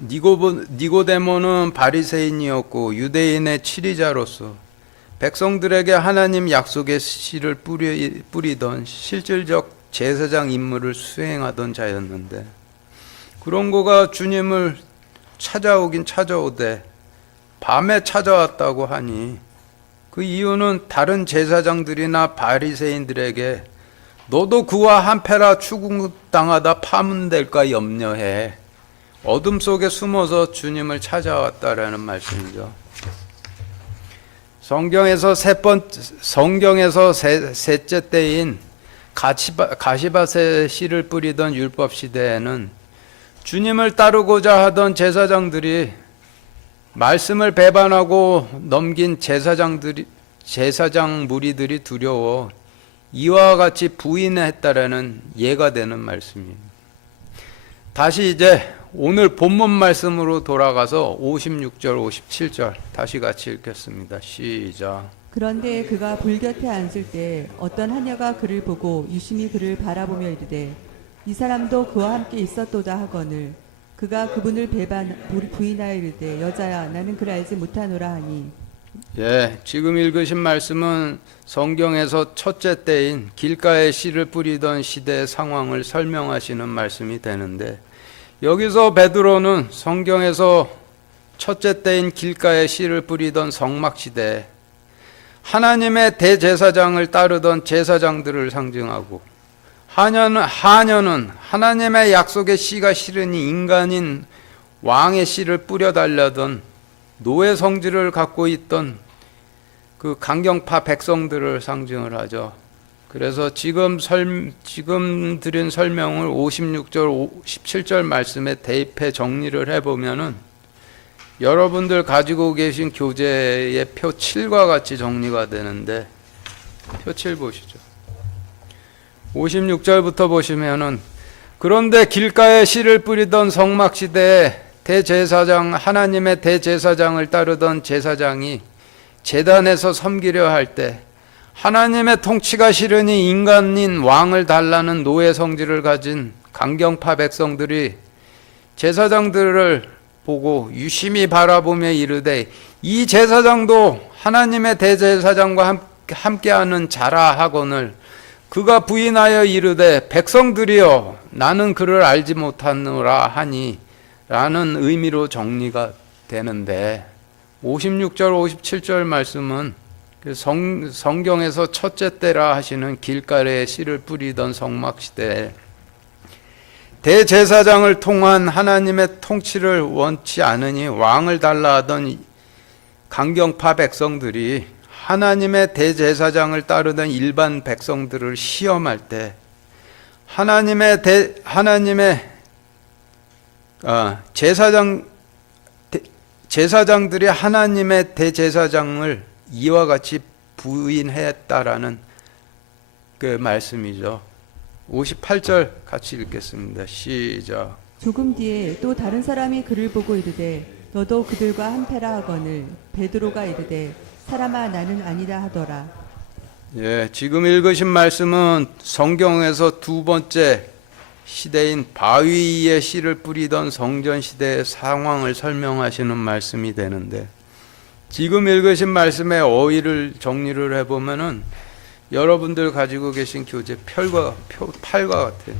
니고데모는 바리새인이었고 유대인의 치리자로서 백성들에게 하나님 약속의 씨를 뿌리던 실질적 제사장 임무를 수행하던 자였는데 그런 거가 주님을 찾아오긴 찾아오되 밤에 찾아왔다고 하니 그 이유는 다른 제사장들이나 바리새인들에게 너도 그와 한패라 추궁당하다 파문될까 염려해 어둠 속에 숨어서 주님을 찾아왔다라는 말씀이죠. 성경에서 셋째 때인 가시밭에 씨를 뿌리던 율법 시대에는 주님을 따르고자 하던 제사장들이 말씀을 배반하고 넘긴 제사장 무리들이 두려워 이와 같이 부인했다라는 예가 되는 말씀입니다. 다시 이제 오늘 본문 말씀으로 돌아가서 56절 57절 다시 같이 읽겠습니다. 시작. 그런데 그가 불 곁에 앉을 때 어떤 하녀가 그를 보고 유심히 그를 바라보며 이르되 이 사람도 그와 함께 있었도다 하거늘 그가 그분을 부인하여 이르되 여자야 나는 그를 알지 못하노라 하니 지금 읽으신 말씀은 성경에서 첫째 때인 길가에 씨를 뿌리던 시대의 상황을 설명하시는 말씀이 되는데 여기서 베드로는 성경에서 첫째 때인 길가에 씨를 뿌리던 성막시대에 하나님의 대제사장을 따르던 제사장들을 상징하고 하녀는 하나님의 약속의 씨가 실으니 인간인 왕의 씨를 뿌려달라던 노예 성질을 갖고 있던 그 강경파 백성들을 상징을 하죠. 그래서 지금 드린 설명을 56절, 17절 말씀에 대입해 정리를 해보면은 여러분들 가지고 계신 교재의 표 7과 같이 정리가 되는데, 표 7 보시죠. 56절부터 보시면은, 그런데 길가에 씨를 뿌리던 성막 시대에 대제사장, 하나님의 대제사장을 따르던 제사장이 제단에서 섬기려 할 때 하나님의 통치가 싫으니 인간인 왕을 달라는 노예 성질을 가진 강경파 백성들이 제사장들을 보고 유심히 바라보며 이르되 이 제사장도 하나님의 대제사장과 함께하는 자라 하거늘 그가 부인하여 이르되 백성들이여 나는 그를 알지 못하노라 하니 라는 의미로 정리가 되는데, 56절 57절 말씀은 성경에서 첫째 때라 하시는 길가에 씨를 뿌리던 성막 시대에 대제사장을 통한 하나님의 통치를 원치 않으니 왕을 달라 하던 강경파 백성들이 하나님의 대제사장을 따르던 일반 백성들을 시험할 때 제사장들이 하나님의 대제사장을 이와 같이 부인했다라는 그 말씀이죠. 58절 같이 읽겠습니다. 시작. 조금 뒤에 또 다른 사람이 그를 보고 이르되 너도 그들과 한패라 하거늘 베드로가 이르되 사람아 나는 아니다 하더라. 예, 지금 읽으신 말씀은 성경에서 두 번째 시대인 바위 위에 씨를 뿌리던 성전 시대의 상황을 설명하시는 말씀이 되는데, 지금 읽으신 말씀의 어휘를 정리를 해보면은 여러분들 가지고 계신 교재 표 8과 같아요.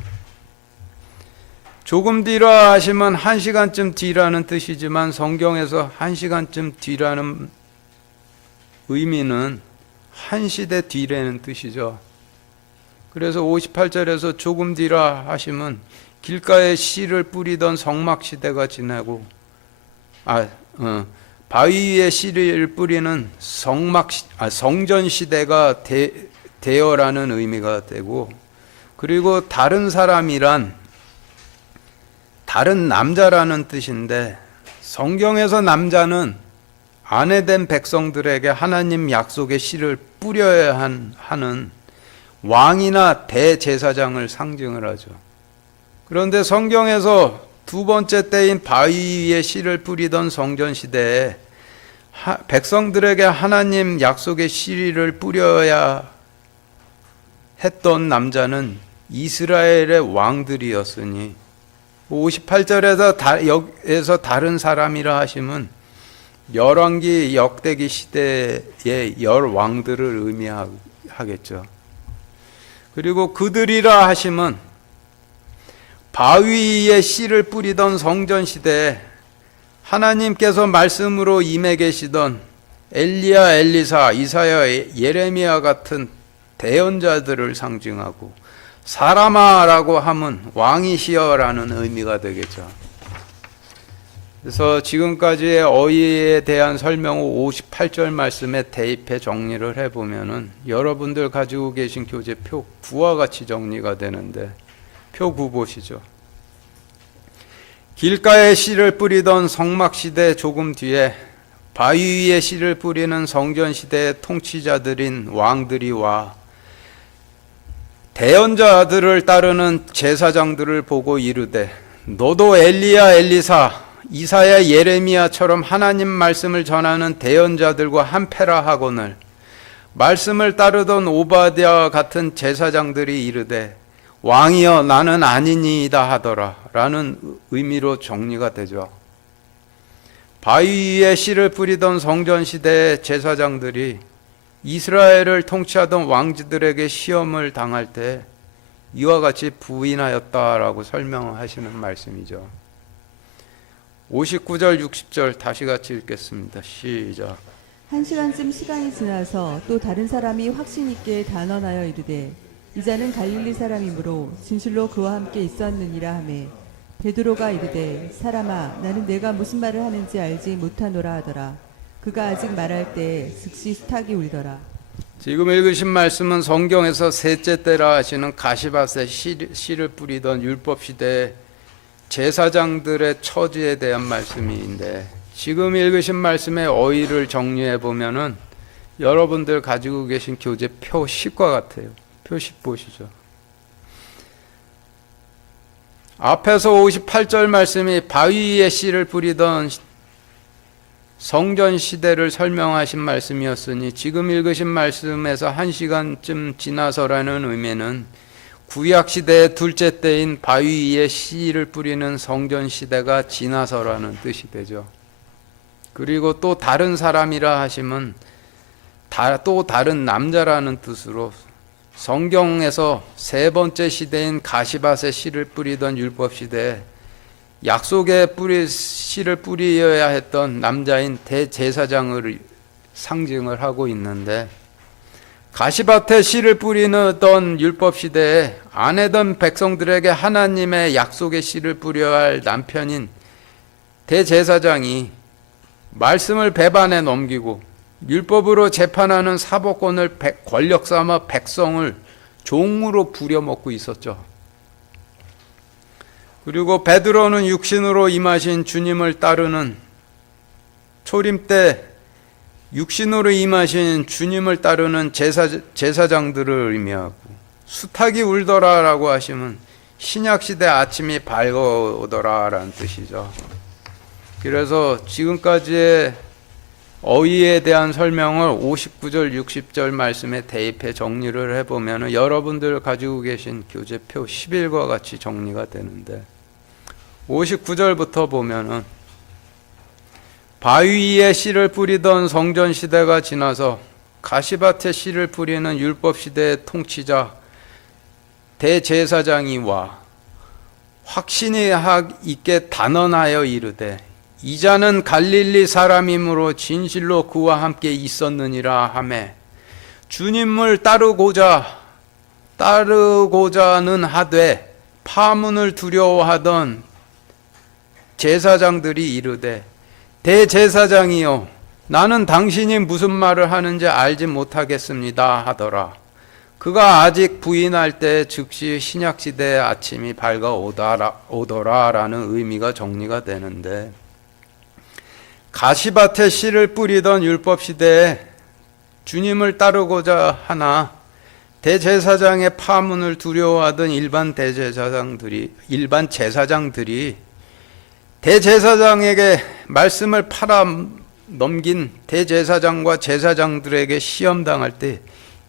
조금 뒤라 하시면 1시간쯤 뒤라는 뜻이지만 성경에서 1시간쯤 뒤라는 의미는 한 시대 뒤라는 뜻이죠. 그래서 58절에서 조금 뒤라 하시면 길가에 씨를 뿌리던 성막 시대가 지나고 바위 위에 씨를 뿌리는 성전 시대가 되어라는 의미가 되고, 그리고 다른 사람이란 다른 남자라는 뜻인데, 성경에서 남자는 아내된 백성들에게 하나님 약속의 씨를 뿌려야 하는 왕이나 대제사장을 상징을 하죠. 그런데 성경에서 두 번째 때인 바위 위에 씨를 뿌리던 성전 시대에 백성들에게 하나님 약속의 씨를 뿌려야 했던 남자는 이스라엘의 왕들이었으니, 58절에서 다른 사람이라 하시면 열왕기 역대기 시대의 열 왕들을 의미하겠죠. 그리고 그들이라 하시면 바위 위에 씨를 뿌리던 성전 시대에 하나님께서 말씀으로 임해 계시던 엘리야, 엘리사, 이사야, 예레미야 같은 대언자들을 상징하고, 사람아라고 하면 왕이시여라는 의미가 되겠죠. 그래서 지금까지의 어휘에 대한 설명 후 58절 말씀에 대입해 정리를 해보면은 여러분들 가지고 계신 교재 표 9와 같이 정리가 되는데, 표 9 보시죠. 길가에 씨를 뿌리던 성막 시대 조금 뒤에 바위 위에 씨를 뿌리는 성전 시대의 통치자들인 왕들이 와 대언자들을 따르는 제사장들을 보고 이르되 너도 엘리야, 엘리사, 이사야, 예레미야처럼 하나님 말씀을 전하는 대언자들과 한패라 하거늘 말씀을 따르던 오바댜 같은 제사장들이 이르되 왕이여 나는 아니니이다 하더라 라는 의미로 정리가 되죠. 바위 위에 씨를 뿌리던 성전 시대의 제사장들이 이스라엘을 통치하던 왕들에게 시험을 당할 때 이와 같이 부인하였다라고 설명하시는 말씀이죠. 59절 60절 다시 같이 읽겠습니다. 시작. 1시간쯤 시간이 지나서 또 다른 사람이 확신 있게 단언하여 이르되 이자는 갈릴리 사람이므로 진실로 그와 함께 있었느니라 하매 베드로가 이르되 사람아 나는 내가 무슨 말을 하는지 알지 못하노라 하더라. 그가 아직 말할 때 즉시 수탉이 울더라. 지금 읽으신 말씀은 성경에서 셋째 때라 하시는 가시밭에 씨를 뿌리던 율법시대의 제사장들의 처지에 대한 말씀인데, 지금 읽으신 말씀의 어휘를 정리해 보면은 여러분들 가지고 계신 교재 표 10과 같아요. 표 10 보시죠. 앞에서 58절 말씀이 바위 위에 씨를 뿌리던 성전 시대를 설명하신 말씀이었으니, 지금 읽으신 말씀에서 1시간쯤 지나서라는 의미는 구약 시대의 둘째 때인 바위 위에 씨를 뿌리는 성전 시대가 지나서라는 뜻이 되죠. 그리고 또 다른 사람이라 하시면 또 다른 남자라는 뜻으로 성경에서 세 번째 시대인 가시밭에 씨를 뿌리던 율법 시대에 약속의 씨를 뿌려야 했던 남자인 대제사장을 상징을 하고 있는데, 가시밭에 씨를 뿌리던 율법 시대에 아내던 백성들에게 하나님의 약속의 씨를 뿌려야 할 남편인 대제사장이 말씀을 배반해 넘기고 율법으로 재판하는 사법권을 권력 삼아 백성을 종으로 부려먹고 있었죠. 그리고 베드로는 육신으로 임하신 주님을 따르는, 초림 때 육신으로 임하신 주님을 따르는 제사장들을 의미하고, 수탉이 울더라라고 하시면 신약시대 아침이 밝아오더라라는 뜻이죠. 그래서 지금까지의 어휘에 대한 설명을 59절, 60절 말씀에 대입해 정리를 해보면 여러분들 가지고 계신 교재표 11과 같이 정리가 되는데, 59절부터 보면은 바위 위에 씨를 뿌리던 성전 시대가 지나서 가시밭에 씨를 뿌리는 율법 시대의 통치자 대제사장이 와 확신이 있게 단언하여 이르되, 이자는 갈릴리 사람이므로 진실로 그와 함께 있었느니라 하매, 주님을 따르고자는 하되 파문을 두려워하던 제사장들이 이르되, 대제사장이여, 나는 당신이 무슨 말을 하는지 알지 못하겠습니다 하더라. 그가 아직 부인할 때 즉시 신약시대의 아침이 밝아오더라라는 의미가 정리가 되는데, 가시밭에 씨를 뿌리던 율법시대에 주님을 따르고자 하나 대제사장의 파문을 두려워하던 일반 제사장들이 대제사장에게 말씀을 팔아넘긴 대제사장과 제사장들에게 시험당할 때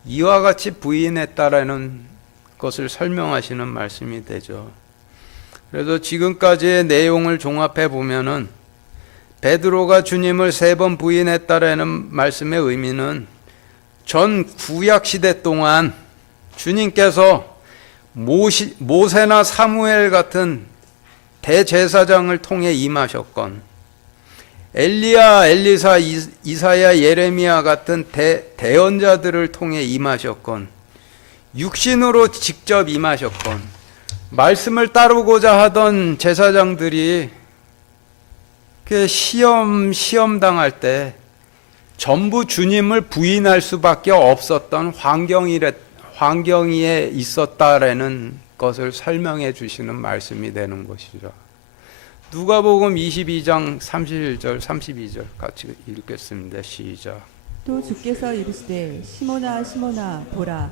이와 같이 부인했다라는 것을 설명하시는 말씀이 되죠. 그래서 지금까지의 내용을 종합해 보면은 베드로가 주님을 3번 부인했다라는 말씀의 의미는 전 구약 시대 동안 주님께서 모세나 사무엘 같은 대제사장을 통해 임하셨건, 엘리야, 엘리사, 이사야, 예레미야 같은 대언자들을 통해 임하셨건, 육신으로 직접 임하셨건, 말씀을 따르고자 하던 제사장들이 시험 당할 때 전부 주님을 부인할 수밖에 없었던 환경에 있었다라는 것을 설명해 주시는 말씀이 되는 것이죠. 누가복음 22장 31절 32절 같이 읽겠습니다. 시작. 또 주께서 이르시되, 시몬아 시몬아 보라,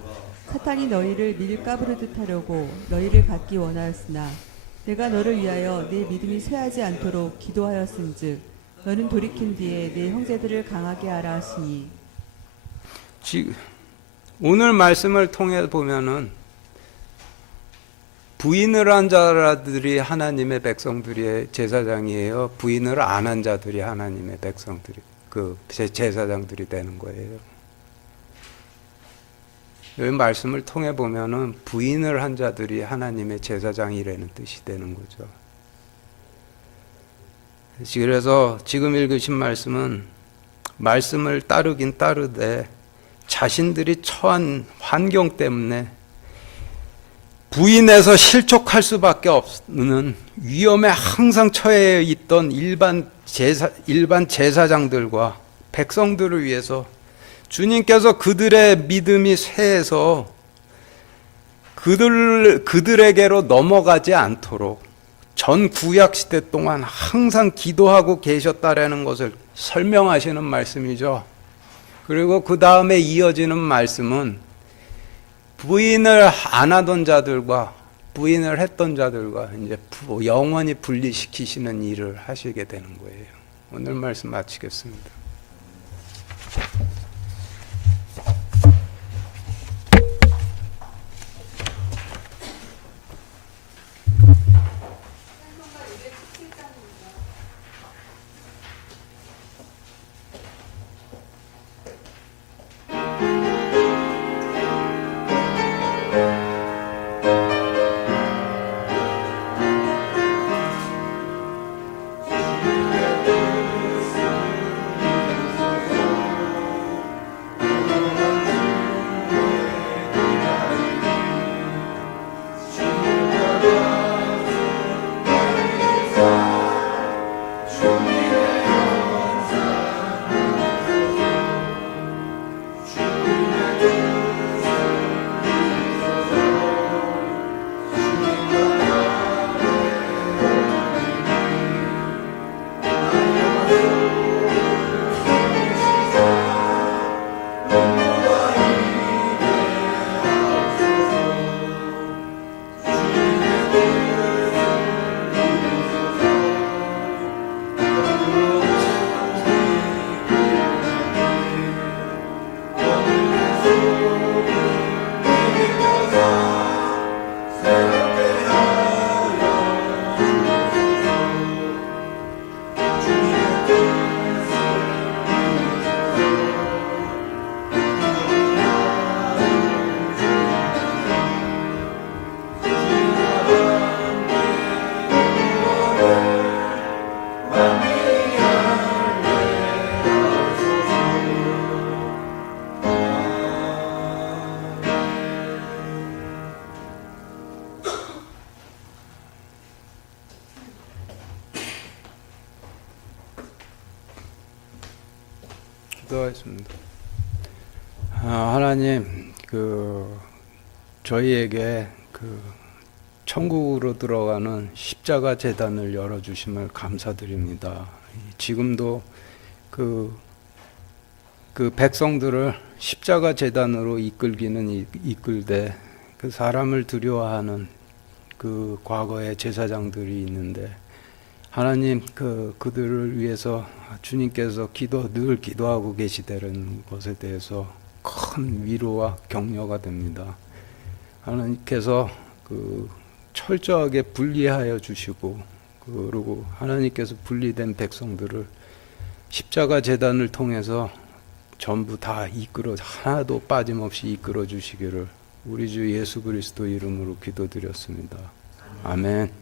사탄이 너희를 밀가부르듯 하려고 너희를 갖기 원하였으나 내가 너를 위하여 내 믿음이 쇠하지 않도록 기도하였은즉 너는 돌이킨 뒤에 내 형제들을 강하게 하라 하시니. 오늘 말씀을 통해 보면은 부인을 한 자들이 하나님의 백성들의 제사장이에요. 부인을 안 한 자들이 하나님의 백성들이, 제사장들이 되는 거예요. 이 말씀을 통해 보면은 부인을 한 자들이 하나님의 제사장이라는 뜻이 되는 거죠. 그래서 지금 읽으신 말씀은 말씀을 따르긴 따르되 자신들이 처한 환경 때문에 부인해서 실족할 수밖에 없는 위험에 항상 처해 있던 일반 제사장들과 백성들을 위해서 주님께서 그들의 믿음이 쇠해서 그들에게로 넘어가지 않도록 전 구약 시대 동안 항상 기도하고 계셨다라는 것을 설명하시는 말씀이죠. 그리고 그 다음에 이어지는 말씀은 부인을 안 하던 자들과 부인을 했던 자들과 이제 영원히 분리시키시는 일을 하시게 되는 거예요. 오늘 말씀 마치겠습니다. 기도하겠습니다. 하나님, 저희에게 천국으로 들어가는 십자가 제단을 열어주심을 감사드립니다. 지금도 그 백성들을 십자가 제단으로 이끌기는 이끌되 그 사람을 두려워하는 그 과거의 제사장들이 있는데 하나님 그들을 위해서 주님께서 늘 기도하고 계시다는 것에 대해서 큰 위로와 격려가 됩니다. 하나님께서 철저하게 분리하여 주시고 그리고 하나님께서 분리된 백성들을 십자가 제단을 통해서 전부 다 하나도 빠짐없이 이끌어 주시기를 우리 주 예수 그리스도 이름으로 기도드렸습니다. 아멘.